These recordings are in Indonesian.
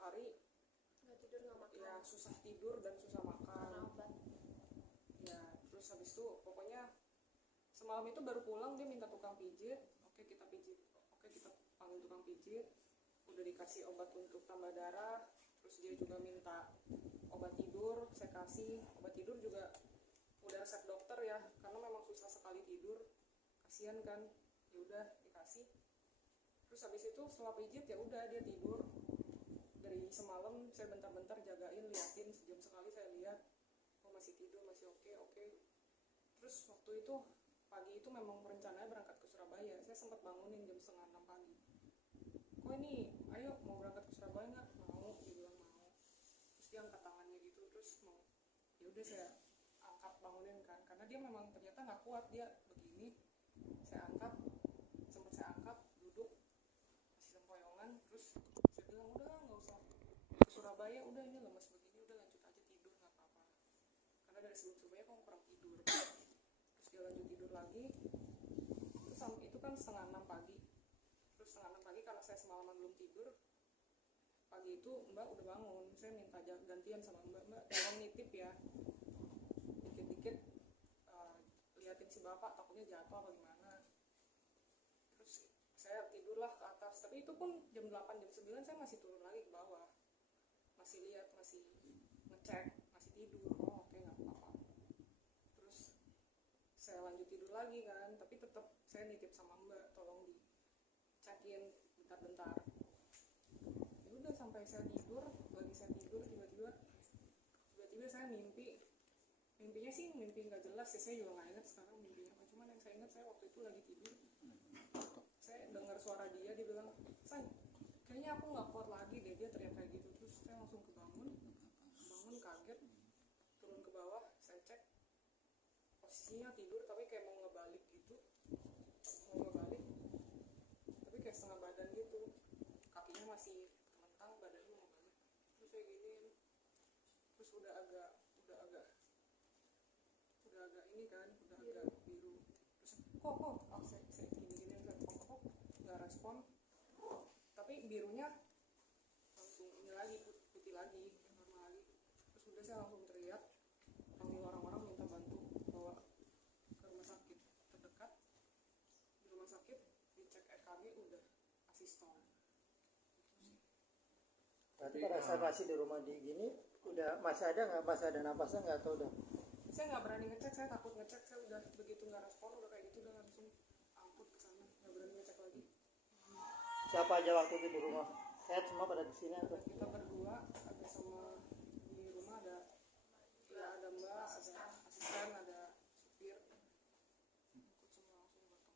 hari nggak tidur nggak makan ya, susah tidur dan susah makan karena obat ya. Terus habis itu pokoknya semalam itu baru pulang dia minta tukang pijit. Oke kita panggil tukang pijit, udah dikasih obat untuk tambah darah. Terus dia juga minta obat tidur, saya kasih obat tidur juga udah resep dokter ya, karena memang susah sekali tidur, kasihan kan, ya udah dikasih. Terus habis itu setelah pijit ya udah dia tidur. Dari semalam saya bentar-bentar jagain, liatin, sejam sekali saya lihat, oh masih tidur, masih oke. Terus waktu itu pagi itu memang rencananya berangkat ke Surabaya, saya sempat bangunin jam 5:30 pagi. Kok ini, ayo mau berangkat ke Surabaya nggak? Mau, dia bilang mau. Terus dia angkat tangannya gitu, terus mau. Ya udah saya angkat bangunin kan, karena dia memang ternyata nggak kuat, dia begini. Saya angkat, sempat saya angkat, duduk, masih sempoyongan. Terus saya bilang udah nggak usah ke Surabaya, udah ini lemes begini, udah lanjut aja tidur nggak apa-apa. Karena dari sebelum Surabaya kamu kurang tidur. Terus dia lanjut tidur lagi. Terus itu kan 5:30 pagi. Terus 5:30 pagi karena saya semalaman belum tidur, pagi itu mbak udah bangun, saya minta gantian sama mbak tolong nitip ya, dikit-dikit liatin si bapak, takutnya jatuh apa gimana. Terus saya tidurlah ke atas, tapi itu pun jam 8, jam 9 saya masih turun lagi ke bawah, masih lihat, masih ngecek, masih tidur. Oh oke, nggak apa-apa. Terus saya lanjut tidur lagi kan, tapi tetap saya nitip sama mbak tolong dicekin bentar-bentar. Ya udah sampai saya tidur, lagi saya tidur tiba-tiba saya mimpinya sih mimpi nggak jelas sih, saya juga nggak ingat sekarang mimpinya apa. Cuman yang saya ingat, saya waktu itu lagi tidur, saya dengar suara dia bilang, say kayaknya aku nggak kuat lagi deh, dia teriak kayak gitu. Terus saya langsung bangun kaget, turun ke bawah, saya cek posisinya tidur tapi kayak mau ngebalik gitu, tapi kayak setengah badan gitu, kakinya masih kementang, badannya mau balik. Terus saya giniin, terus udah agak ini kan, udah agak biru. Terus kok saya gini-giniin kan, kok nggak respon, tapi birunya langsung ini lagi, putih lagi, normal lagi. Terus udah saya langsung teriak, panggil orang-orang minta bantu bawa ke rumah sakit terdekat. Di rumah sakit dicek EKG udah asiston. Berarti pada saat masih di rumah di gini udah masih ada napasnya nggak, atau udah? Saya nggak berani ngecek, saya takut ngecek. Saya udah begitu nggak respon, udah kayak gitu udah langsung angkut ke sana, nggak berani ngecek lagi. Siapa aja waktu itu di rumah? Sehat semua pada di sini atau? Kita berdua, ada sama di rumah ada mbak, ada asisten, ada supir, ikut semua langsung datang.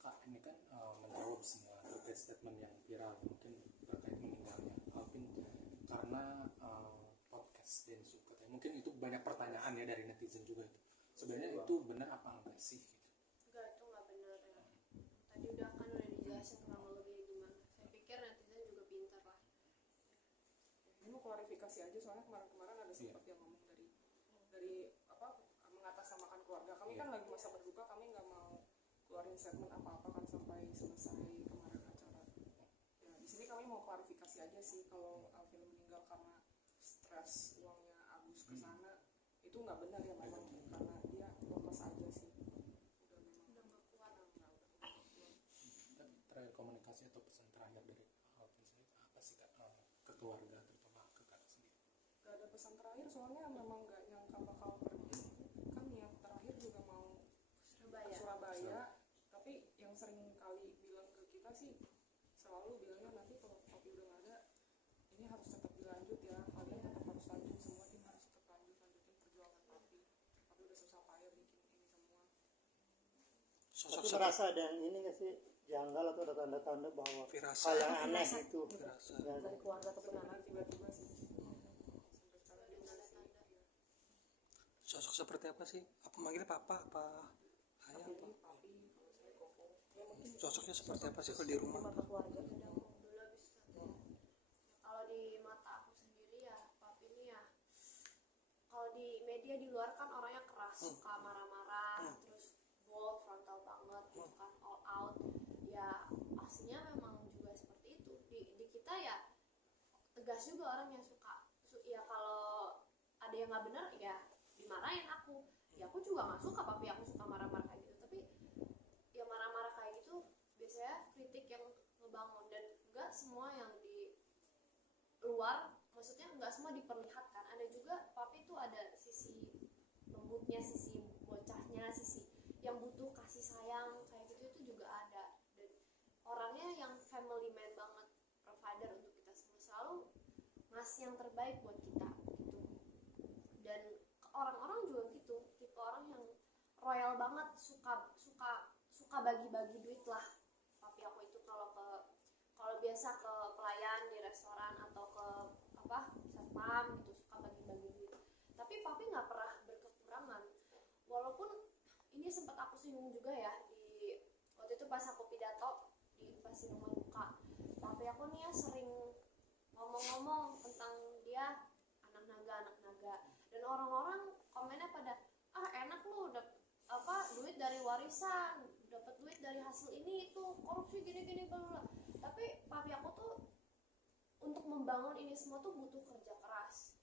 Kak, ini kan menjawab semua terkait statement yang viral mungkin terkait meninggalnya Alvin karena podcast Densu, katanya mungkin itu banyak pertanyaan ya dari netizen juga. Itu sebenarnya itu benar apa enggak sih gitu? enggak, itu nggak benar ya. Tadi udah dijelasin kronologi gimana. Saya pikir netizen juga pintar lah. Ini mau klarifikasi aja, soalnya kemarin ada sempat yang ngomong dari apa, mengatasnamakan keluarga kami. Kan lagi masa berduka, kami nggak mau keluarin statement apa-apa kan sampai selesai kemarin acara. Ya di sini kami mau klarifikasi aja sih, kalau Alvin meninggal karena stres uangnya Agus ke sana, itu nggak benar ya, memang karena dia lemes aja sih, udah nggak kuat. Terakhir komunikasi atau pesan terakhir dari Alvin sendiri apa sih Kak, ke keluarga terutama ke Kak sendiri? Gak ada pesan terakhir, soalnya memang nggak nyangka bakal pergi. Kan yang terakhir juga mau ke Surabaya, tapi yang sering kali bilang ke kita sih selalu bilangnya, nanti kalau Papi udah nggak ada, ini harus tetap dilanjut ya, kalian tetap harus lanjut, semua tim harus tetap lanjutin perjuangan Papi udah susah payah bikin ini semua. Tapi merasa ada yang ini nggak sih, janggal atau ada tanda-tanda bahwa Firasat. hal yang aneh itu Dari keluarga ataupun anak tiba-tiba sih. Sampai sekarang juga sih. Sosok seperti apa sih? Apa manggilnya papa apa ayah? Papi, kalau saya koko. Ya mungkin Sosoknya seperti apa sih kalau di rumah? Mata keluarga kalau di mata aku sendiri ya, Papi ini ya, kalau di media di luar kan orangnya keras, suka marah-marah, terus bold, frontal banget gitu kan, all out. Ya aslinya memang juga seperti itu. Di kita ya tegas juga orangnya, ya kalau ada yang nggak benar ya dimarahin aku. Ya aku juga nggak suka papi aku suka marah-marah kayak gitu, tapi ya marah-marah kayak gitu biasanya kritik yang ngebangun, dan nggak semua yang di luar, maksudnya nggak semua diperlihatkan. Ada juga papi itu ada sisi lembutnya, sisi bocahnya, sisi yang butuh kasih sayang kayak gitu, itu juga ada. Dan orangnya yang family man banget, provider untuk kita semua, selalu ngasih yang terbaik buat kita gitu. Dan orang-orang juga gitu, tipe orang yang royal banget, suka bagi-bagi duit lah. Papi aku itu kalau biasa ke pelayan di restoran atau ke satpam gitu, suka bagi-bagi duit. Tapi papi nggak pernah berkekurangan. Walaupun ini sempat aku singgung juga ya di waktu itu pas aku pidato pas di rumah duka. Papi aku nih ya sering ngomong-ngomong tentang dia anak naga, dan orang-orang komennya pada enak lu duit dari warisan, dapat duit dari hasil ini itu, korupsi gini bla. Tapi papi aku tuh untuk membangun ini semua tuh butuh kerja keras.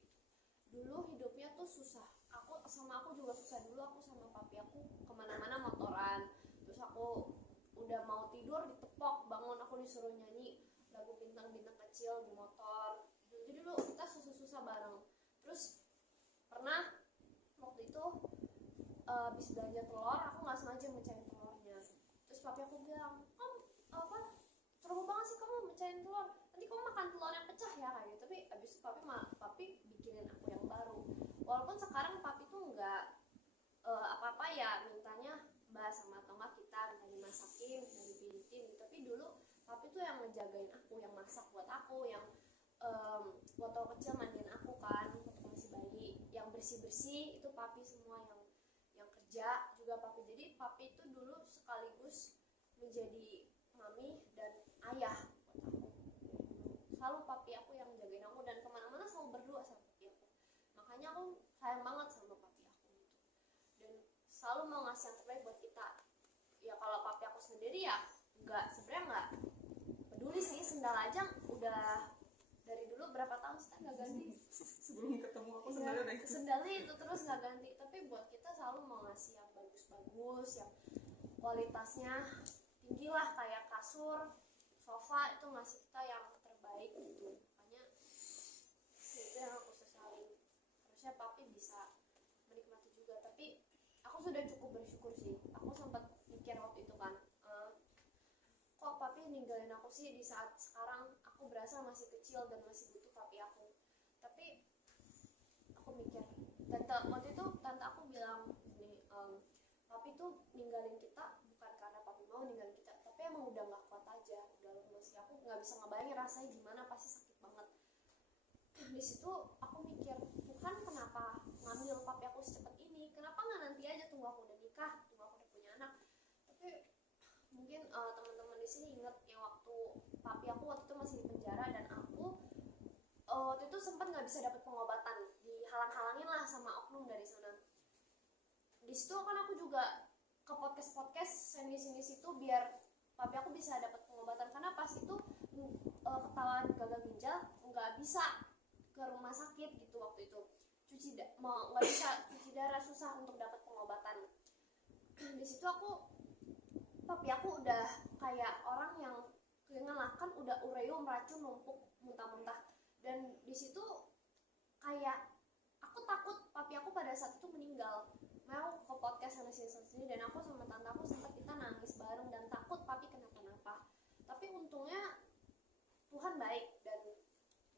Dulu hidupnya tuh susah, aku juga susah. Dulu aku sama papi aku kemana-mana motoran, terus aku udah mau tidur ditepok, bangun aku disuruh nyanyi lagu bintang-bintang kecil di motor. Jadi dulu kita susah-susah bareng. Terus pernah waktu itu habis belanja telur, aku nggak sengaja mecahin telurnya. Terus papi aku bilang, ceroboh banget sih kamu mecahin telur, nanti kamu makan telur yang pecah ya kayak gitu. Tapi abis itu papi bikinin aku yang baru. Walaupun sekarang papi tuh nggak apa-apa ya, mintanya mbak sama atau nggak kita minta dimasakin, minta dipijitin gitu. Tapi dulu papi tuh yang ngejagain aku, yang masak buat aku, yang waktu kecil mandiin aku kan waktu masih bayi, yang bersih-bersih itu papi semua, yang kerja juga papi. Jadi papi itu dulu sekaligus menjadi mami dan ayah buat aku. Selalu papi aku yang jagain aku, dan kemana-mana selalu berdua sama papi aku. Makanya aku sayang banget sama papi aku gitu. Dan selalu mau ngasih yang terbaik buat kita. Ya kalau papi aku sendiri ya sebenarnya nggak peduli sih. Sendal aja udah dari dulu berapa tahun kita nggak ganti. Sebelum ketemu aku sebenarnya udah itu. Sendalnya itu terus nggak ganti. Tapi buat kita selalu mau ngasih yang bagus-bagus, yang kualitasnya tinggi lah, kayak kasur, sofa, itu ngasih kita yang terbaik gitu. Makanya itu yang aku sesali. Harusnya papi bisa menikmati juga, tapi aku sudah cukup bersyukur sih. Aku sempat mikir waktu itu kan, kok papi ninggalin aku sih di saat sekarang aku berasa masih kecil dan masih butuh papi aku. Tapi aku mikir, waktu itu tante aku bilang gini, papi tuh ninggalin kita bukan karena papi mau ninggalin kita, tapi emang udah nggak kuat aja, udah lemes. Aku nggak bisa ngebayangin rasanya gimana, pasti sakit banget. Di situ aku mikir, Tuhan kenapa ngambil papi aku secepat ini? Kenapa nggak nanti aja, tunggu aku udah nikah, tunggu aku udah punya anak? Tapi mungkin teman-teman di sini inget yang waktu papi aku waktu itu masih di penjara, dan aku waktu itu sempat nggak bisa dapat pengobatan, dihalang-halangin lah sama oknum dari sana. Di situ kan aku juga ke podcast sini situ biar papi aku bisa dapat pengobatan, karena pas itu ketahuan gagal ginjal, nggak bisa ke rumah sakit gitu waktu itu, nggak bisa cuci darah, susah untuk dapat pengobatan. Di situ papi aku udah kayak orang yang keringan lah, kan udah ureum racun numpuk muntah-muntah. Dan di situ kayak aku takut papi aku pada saat itu meninggal. Mau ke podcast sana sini, dan aku sama tante aku sempat kita nangis bareng dan takut papi kenapa-napa. Tapi untungnya Tuhan baik, dan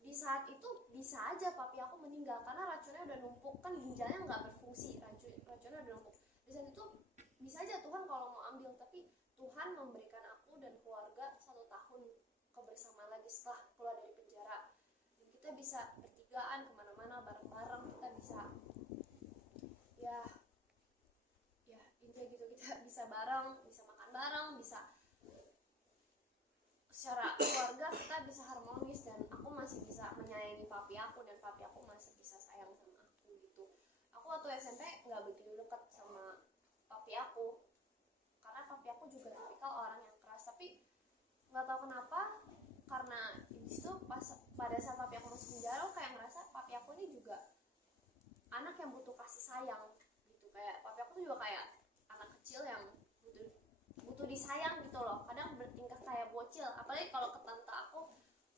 di saat itu bisa aja papi aku meninggal karena racunnya udah numpuk, kan ginjalnya nggak berfungsi, racunnya udah numpuk. Di saat itu bisa aja Tuhan kalau mau ambil, tapi Tuhan memberikan aku dan keluarga 1 tahun kebersamaan lagi setelah keluar dari penjara, dan kita bisa bertigaan kemana-mana bareng-bareng, kita bisa ya intinya gitu, kita bisa bareng, bisa makan bareng, bisa secara keluarga kita bisa harmonis, dan aku masih bisa menyayangi papi aku, dan papi aku masih bisa sayang sama aku gitu. Aku waktu SMP nggak begitu dekat sama papi aku karena papi aku juga tipikal orang yang keras, tapi nggak tahu kenapa karena di situ pas pada saat papi aku masuk penjara aku kayak ngerasa papi aku ini juga anak yang butuh kasih sayang gitu. Kayak papi aku tuh juga kayak anak kecil yang butuh disayang gitu loh, kadang bertingkah kayak bocil, apalagi kalau ke tante aku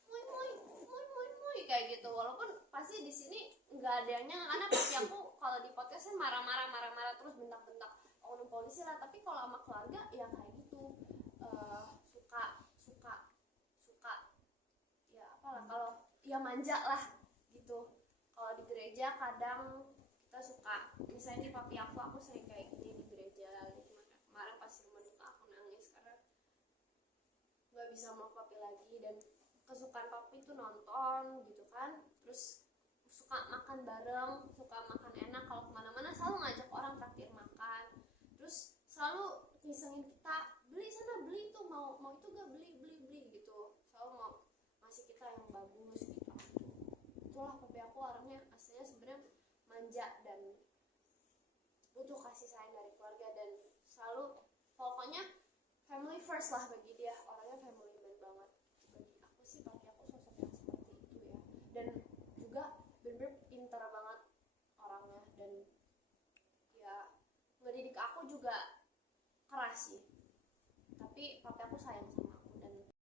moi moi moi moi moi kayak gitu, walaupun pasti di sini nggak adanya anak papi aku kalau di podcastnya marah-marah terus bentak-bentak oknum polisi lah, tapi kalau sama keluarga ya kayak gitu. Suka ya apalah, kalau ya manja lah gitu. Kalau di gereja kadang kita suka misalnya di papi aku sering kayak gini di gereja gitu. Kemarin pas rumah duka aku nangis karena nggak bisa sama papi lagi, dan kesukaan papi itu nonton gitu kan, terus suka makan bareng, suka makan enak, kalau kemana-mana selalu ngajak orang traktir makan, terus selalu ngisengin kita beli sana beli itu, mau itu gak beli gitu, selalu mau ngasih kita yang bagus gitu. Itulah papi aku orangnya aslinya sebenarnya manja dan butuh kasih sayang dari keluarga, dan selalu pokoknya family first lah bagi dia, orangnya family man banget. Bagi aku sih papi aku sosok yang seperti itu ya, dan juga bener-bener pintar banget orangnya, dan ya ngedidik aku juga keras sih, tapi papi aku sayang